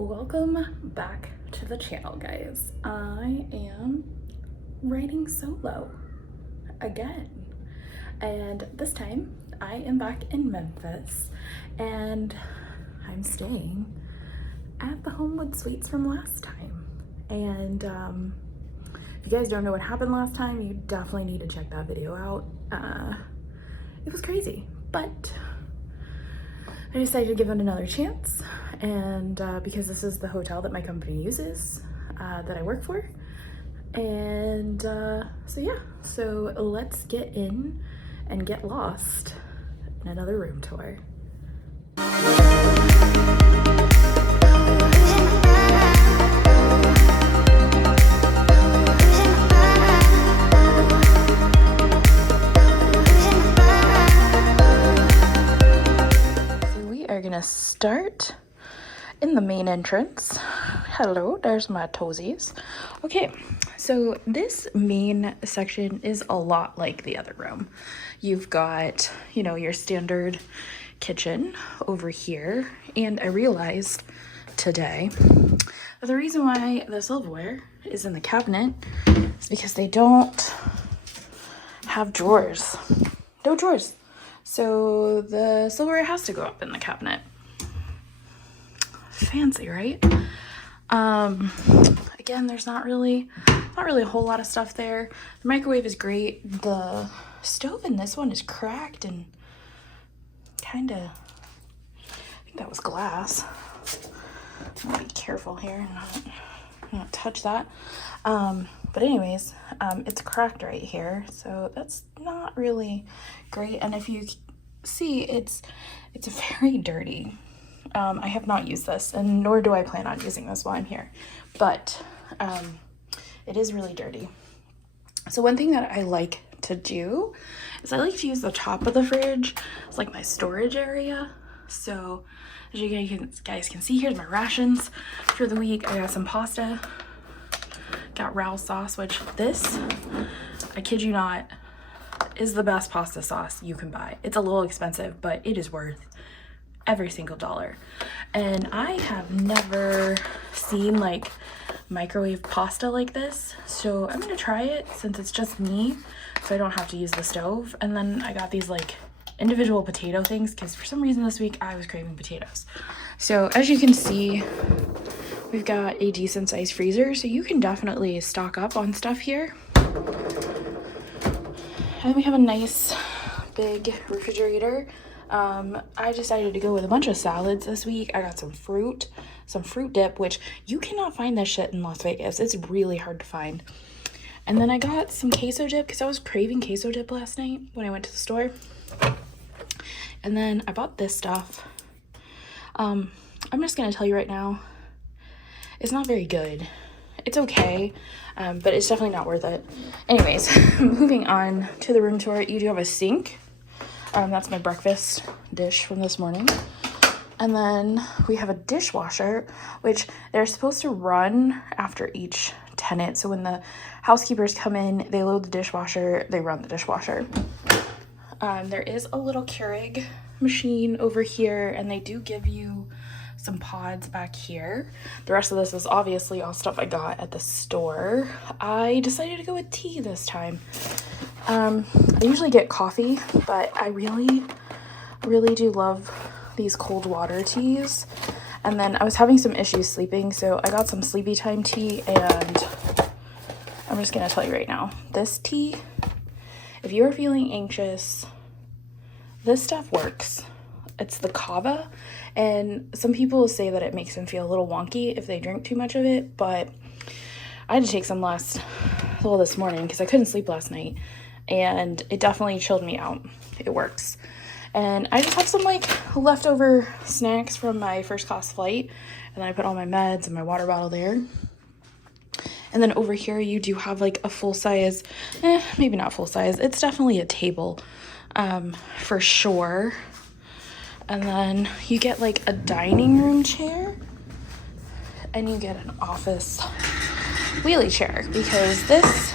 Welcome back to the channel, guys. I am riding solo again, and this time I am back in Memphis and I'm staying at the Homewood Suites from last time. And if you guys don't know what happened last time, you definitely need to check that video out. It was crazy, but I decided to give it another chance, and because this is the hotel that my company uses, that I work for, and so let's get in and get lost in another room tour. Gonna start in the main entrance. Hello, there's my toesies. Okay, so this main section is a lot like the other room. You've got, you know, your standard kitchen over here, and I realized today that the reason why the silverware is in the cabinet is because they don't have drawers. No drawers. So the silverware has to go up in the cabinet. Fancy, right? Again, there's not really a whole lot of stuff there. The microwave is great. The stove in this one is cracked and kind of, I think that was glass. I'm gonna be careful here and not touch that. But anyways, it's cracked right here, so that's not really great. And if you see, it's very dirty. I have not used this, and nor do I plan on using this while I'm here, but it is really dirty. So one thing that I like to do is I like to use the top of the fridge as like my storage area. So as you guys can see, here's my rations for the week. I got some pasta, got Raoul sauce, which this, I kid you not, is the best pasta sauce you can buy. It's a little expensive, but it is worth every single dollar. And I have never seen like microwave pasta like this, so I'm gonna try it since it's just me, so I don't have to use the stove. And then I got these like individual potato things because for some reason this week I was craving potatoes. So as you can see, we've got a decent sized freezer, so you can definitely stock up on stuff here. And we have a nice big refrigerator. I decided to go with a bunch of salads this week. I got some fruit dip, which you cannot find this shit in Las Vegas. It's really hard to find. And then I got some queso dip because I was craving queso dip last night when I went to the store. And then I bought this stuff. I'm just gonna tell you right now, it's not very good. It's okay, but it's definitely not worth it. Anyways, moving on to the room tour, you do have a sink. That's my breakfast dish from this morning. And then we have a dishwasher, which they're supposed to run after each tenant. So when the housekeepers come in, they load the dishwasher, they run the dishwasher. There is a little Keurig machine over here, and they do give you some pods back here. The rest of this is obviously all stuff I got at the store. I decided to go with tea this time. I usually get coffee, but I really do love these cold water teas. And then I was having some issues sleeping, so I got some sleepy time tea, and I'm just gonna tell you right now, this tea, if you're feeling anxious, this stuff works. It's the kava, and some people say that it makes them feel a little wonky if they drink too much of it, but I had to take some this morning because I couldn't sleep last night, and it definitely chilled me out. It works. And I just have some like leftover snacks from my first class flight, and then I put all my meds and my water bottle there. And then over here you do have like a full size, maybe not full size, it's definitely a table for sure. And then you get like a dining room chair, and you get an office wheelie chair, because this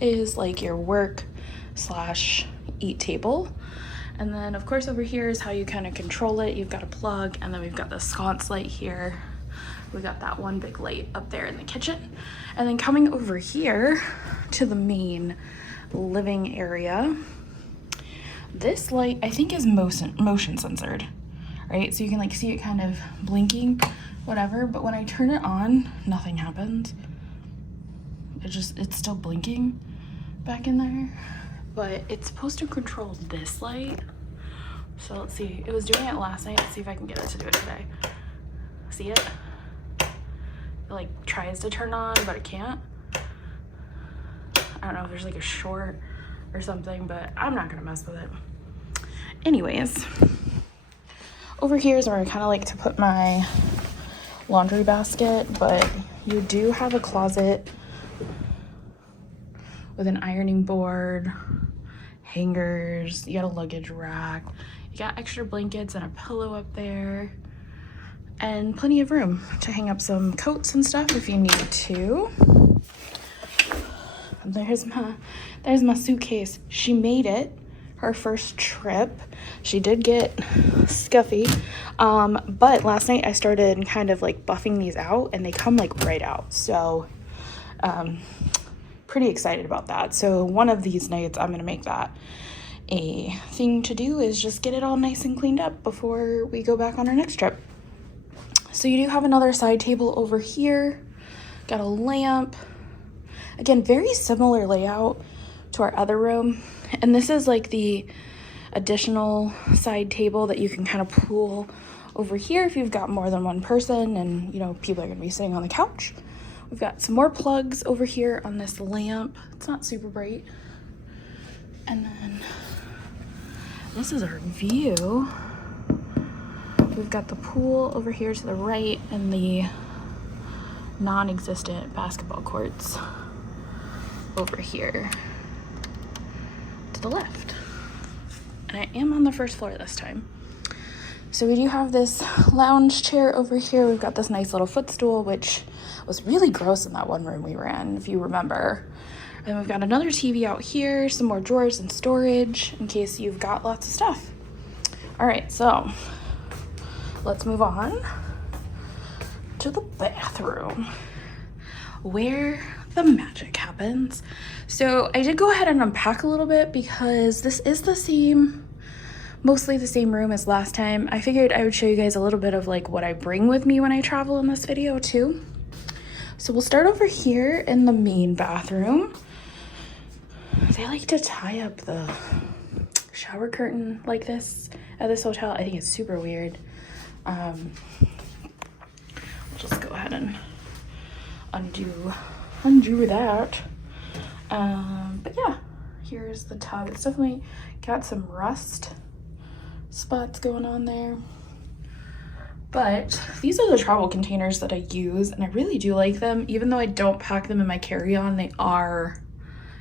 is like your work / eat table. And then of course over here is how you kind of control it. You've got a plug, and then we've got the sconce light here we got that one big light up there in the kitchen. And then coming over here to the main living area, this light I think is motion censored, right? So you can like see it kind of blinking, whatever, but when I turn it on, nothing happens. It's still blinking back in there, but it's supposed to control this light. So let's see, it was doing it last night. Let's see if I can get it to do it today. See it? It like tries to turn on, but it can't. I don't know if there's like a short or something, but I'm not gonna mess with it. Anyways, over here is where I kind of like to put my laundry basket, but you do have a closet with an ironing board, hangers, you got a luggage rack, you got extra blankets and a pillow up there, and plenty of room to hang up some coats and stuff if you need to. There's my suitcase. She made it her first trip. She did get scuffy, but last night I started kind of like buffing these out and they come like right out, so pretty excited about that. So one of these nights I'm gonna make that a thing to do, is just get it all nice and cleaned up before we go back on our next trip. So you do have another side table over here, got a lamp. Again, very similar layout to our other room. And this is like the additional side table that you can kind of pull over here if you've got more than one person and, you know, people are gonna be sitting on the couch. We've got some more plugs over here on this lamp. It's not super bright. And then this is our view. We've got the pool over here to the right and the non-existent basketball courts over here to the left. And I am on the first floor this time. So we do have this lounge chair over here. We've got this nice little footstool, which was really gross in that one room we were in, if you remember. And we've got another TV out here, some more drawers and storage in case you've got lots of stuff. All right, so let's move on to the bathroom where the magic happens. So I did go ahead and unpack a little bit because this is the same, mostly the same room as last time. I figured I would show you guys a little bit of like what I bring with me when I travel in this video too. So we'll start over here in the main bathroom. They like to tie up the shower curtain like this at this hotel. I think it's super weird. We'll just go ahead and undo that. But yeah, here's the tub. It's definitely got some rust spots going on there. But these are the travel containers that I use, and I really do like them. Even though I don't pack them in my carry-on, they are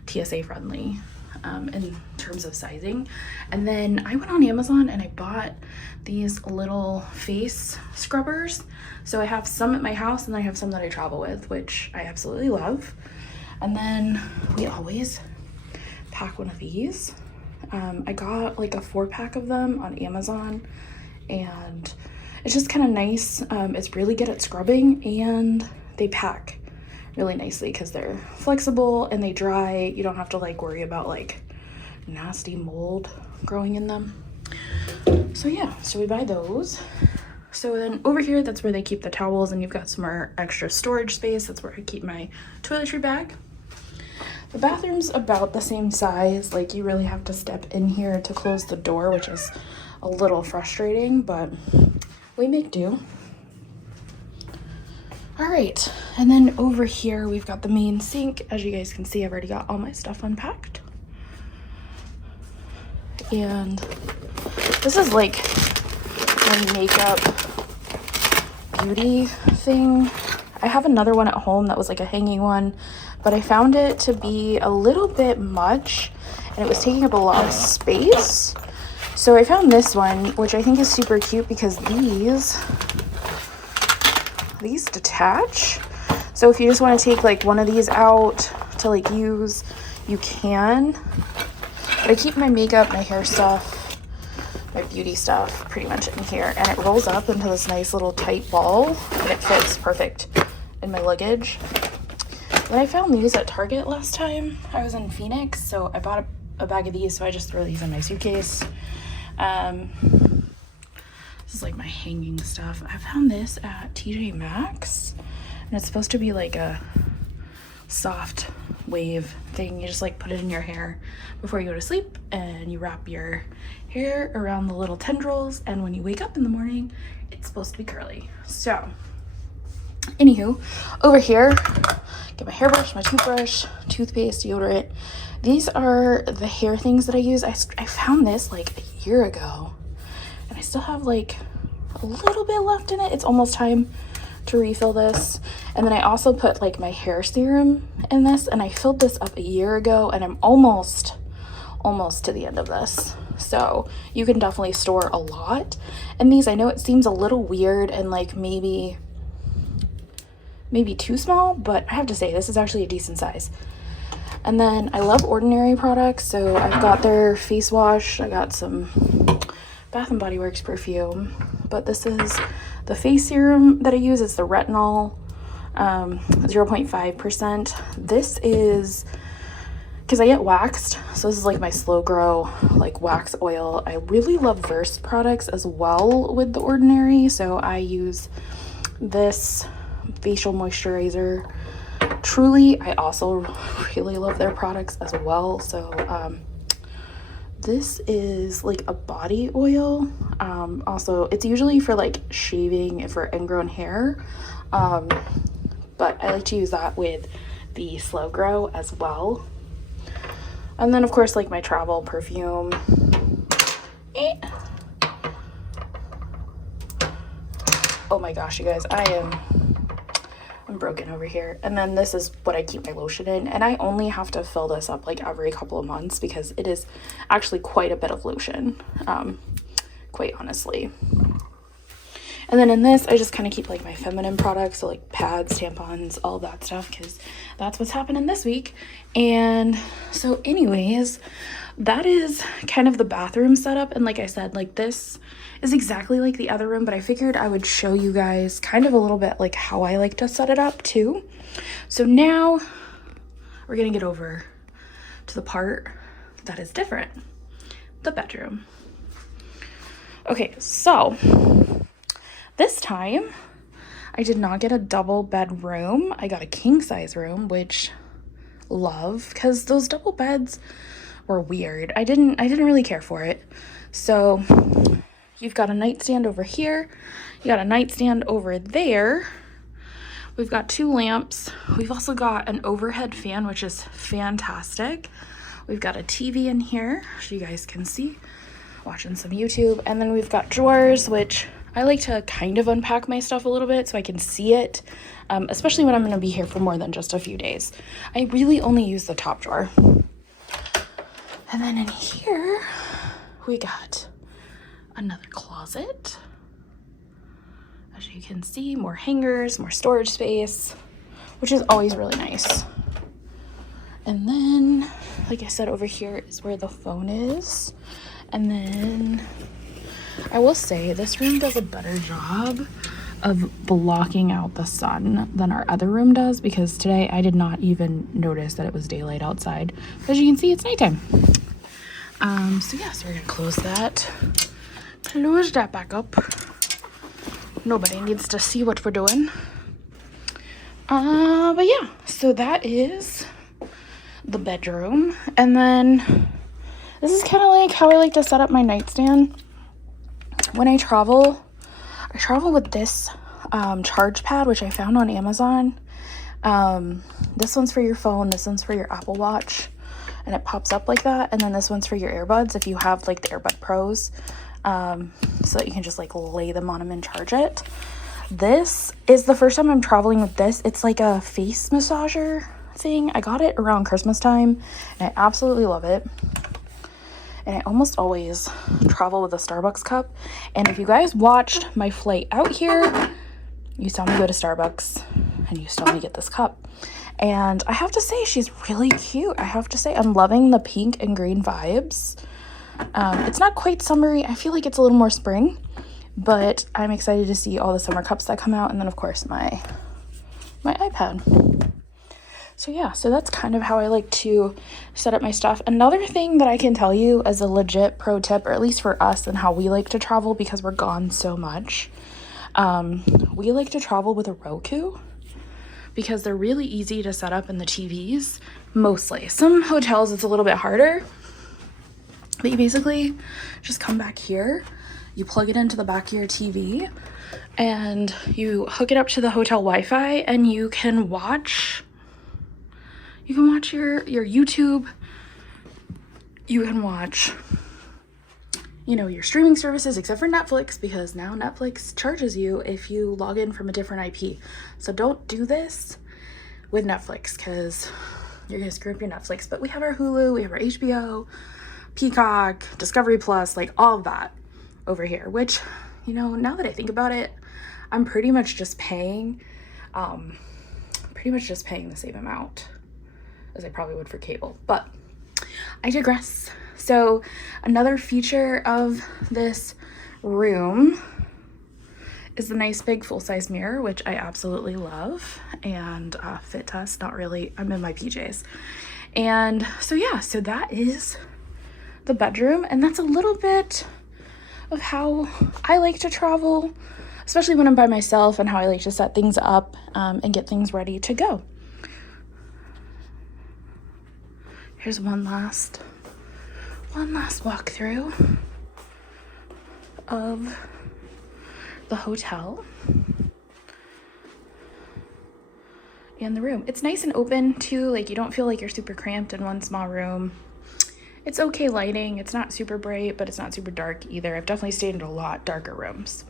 TSA friendly in terms of sizing. And then I went on Amazon and I bought these little face scrubbers. So I have some at my house and then I have some that I travel with, which I absolutely love. And then we always pack one of these. I got like a 4-pack of them on Amazon, and it's just kind of nice. It's really good at scrubbing, and they pack really nicely because they're flexible and they dry. You don't have to like worry about like nasty mold growing in them. So yeah, so we buy those. So then over here, that's where they keep the towels, and you've got some more extra storage space. That's where I keep my toiletry bag. The bathroom's about the same size. Like, you really have to step in here to close the door, which is a little frustrating, but we make do. All right, and then over here, we've got the main sink. As you guys can see, I've already got all my stuff unpacked. And this is like my makeup beauty thing. I have another one at home that was like a hanging one, but I found it to be a little bit much and it was taking up a lot of space. So I found this one, which I think is super cute because these detach. So if you just want to take like one of these out to like use, you can. But I keep my makeup, my hair stuff my beauty stuff pretty much in here, and it rolls up into this nice little tight ball, and it fits perfect in my luggage. And I found these at Target last time I was in Phoenix, so I bought a bag of these, so I just throw these in my suitcase. This is like my hanging stuff. I found this at TJ Maxx, and it's supposed to be like a soft wave thing. You just like put it in your hair before you go to sleep, and you wrap your hair around the little tendrils, and when you wake up in the morning, it's supposed to be curly. So anywho, over here, get my hairbrush, my toothbrush, toothpaste, deodorant. These are the hair things that I use. I found this like a year ago, and I still have like a little bit left in it. It's almost time to refill this. And then I also put like my hair serum in this, and I filled this up a year ago, and I'm almost to the end of this. So you can definitely store a lot. And these, I know it seems a little weird and like maybe too small, but I have to say this is actually a decent size. And then I love Ordinary products, so I've got their face wash. I got some Bath & Body Works perfume, but this is the face serum that I use. It's the retinol, 0.5%. This is because I get waxed, so this is like my slow grow like wax oil. I really love Verse products as well with the Ordinary, so I use this facial moisturizer. Truly, I also really love their products as well. So this is like a body oil. Also, it's usually for like shaving for ingrown hair, but I like to use that with the slow grow as well. And then of course like my travel perfume. Oh my gosh, you guys, I'm broken over here. And then this is what I keep my lotion in, and I only have to fill this up like every couple of months because it is actually quite a bit of lotion, quite honestly. And then in this, I just kind of keep like my feminine products, so like pads, tampons, all that stuff, because that's what's happening this week. And so anyways, that is kind of the bathroom setup. And like I said, like this is exactly like the other room, but I figured I would show you guys kind of a little bit like how I like to set it up too. So now we're gonna get over to the part that is different, the bedroom. Okay, so this time I did not get a double bedroom. I got a king size room, which love, because those double beds were weird. I didn't really care for it. So you've got a nightstand over here, you got a nightstand over there, we've got 2 lamps, we've also got an overhead fan, which is fantastic. We've got a TV in here so you guys can see, watching some YouTube. And then we've got drawers, which I like to kind of unpack my stuff a little bit so I can see it, especially when I'm going to be here for more than just a few days. I really only use the top drawer. And then in here we got another closet. As you can see, more hangers, more storage space, which is always really nice. And then, like I said, over here is where the phone is. And then I will say this room does a better job of blocking out the sun than our other room does, because today I did not even notice that it was daylight outside. As you can see, it's nighttime. So yeah, so we're gonna close that back up. Nobody needs to see what we're doing. But yeah, so that is the bedroom. And then this is kind of like how I like to set up my nightstand. When I travel with this charge pad, which I found on Amazon. This one's for your phone, this one's for your Apple Watch, and it pops up like that. And then this one's for your earbuds if you have like the AirBud Pros, so that you can just like lay them on them and charge it. This is the first time I'm traveling with this. It's like a face massager thing. I got it around Christmas time and I absolutely love it. And I almost always travel with a Starbucks cup. And if you guys watched my flight out here, you saw me go to Starbucks and you saw me get this cup. And I have to say, she's really cute. I have to say, I'm loving the pink and green vibes. It's not quite summery. I feel like it's a little more spring, but I'm excited to see all the summer cups that come out. And then of course my iPad. So yeah, so that's kind of how I like to set up my stuff. Another thing that I can tell you as a legit pro tip, or at least for us and how we like to travel because we're gone so much, we like to travel with a Roku because they're really easy to set up in the TVs, mostly. Some hotels it's a little bit harder, but you basically just come back here, you plug it into the back of your TV, and you hook it up to the hotel Wi-Fi, and you can watch your YouTube, you can watch, you know, your streaming services, except for Netflix, because now Netflix charges you if you log in from a different IP. So don't do this with Netflix because you're gonna screw up your Netflix. But we have our Hulu, we have our HBO, Peacock, Discovery Plus, like all of that over here, which, you know, now that I think about it, I'm pretty much just paying the same amount as I probably would for cable, but I digress. So another feature of this room is the nice big full-size mirror, which I absolutely love, and fit test, not really, I'm in my PJs. And so yeah, so that is the bedroom, and that's a little bit of how I like to travel, especially when I'm by myself, and how I like to set things up and get things ready to go. Here's one last walkthrough of the hotel and the room. It's nice and open too, like you don't feel like you're super cramped in one small room. It's okay lighting, it's not super bright, but it's not super dark either. I've definitely stayed in a lot darker rooms.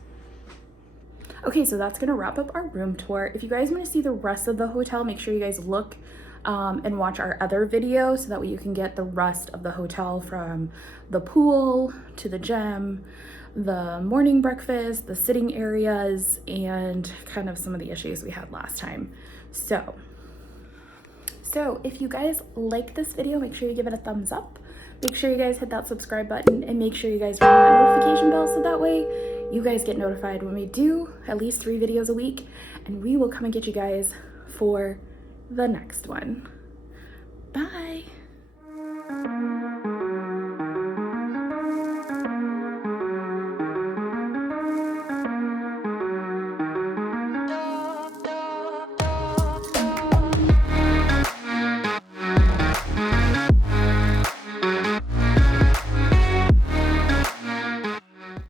Okay, so that's gonna wrap up our room tour. If you guys want to see the rest of the hotel, make sure you guys look and watch our other video so that way you can get the rest of the hotel, from the pool to the gym, the morning breakfast, the sitting areas, and kind of some of the issues we had last time. So if you guys like this video, make sure you give it a thumbs up. Make sure you guys hit that subscribe button, and make sure you guys ring that notification bell so that way you guys get notified when we do at least 3 videos a week, and we will come and get you guys for the next one. Bye.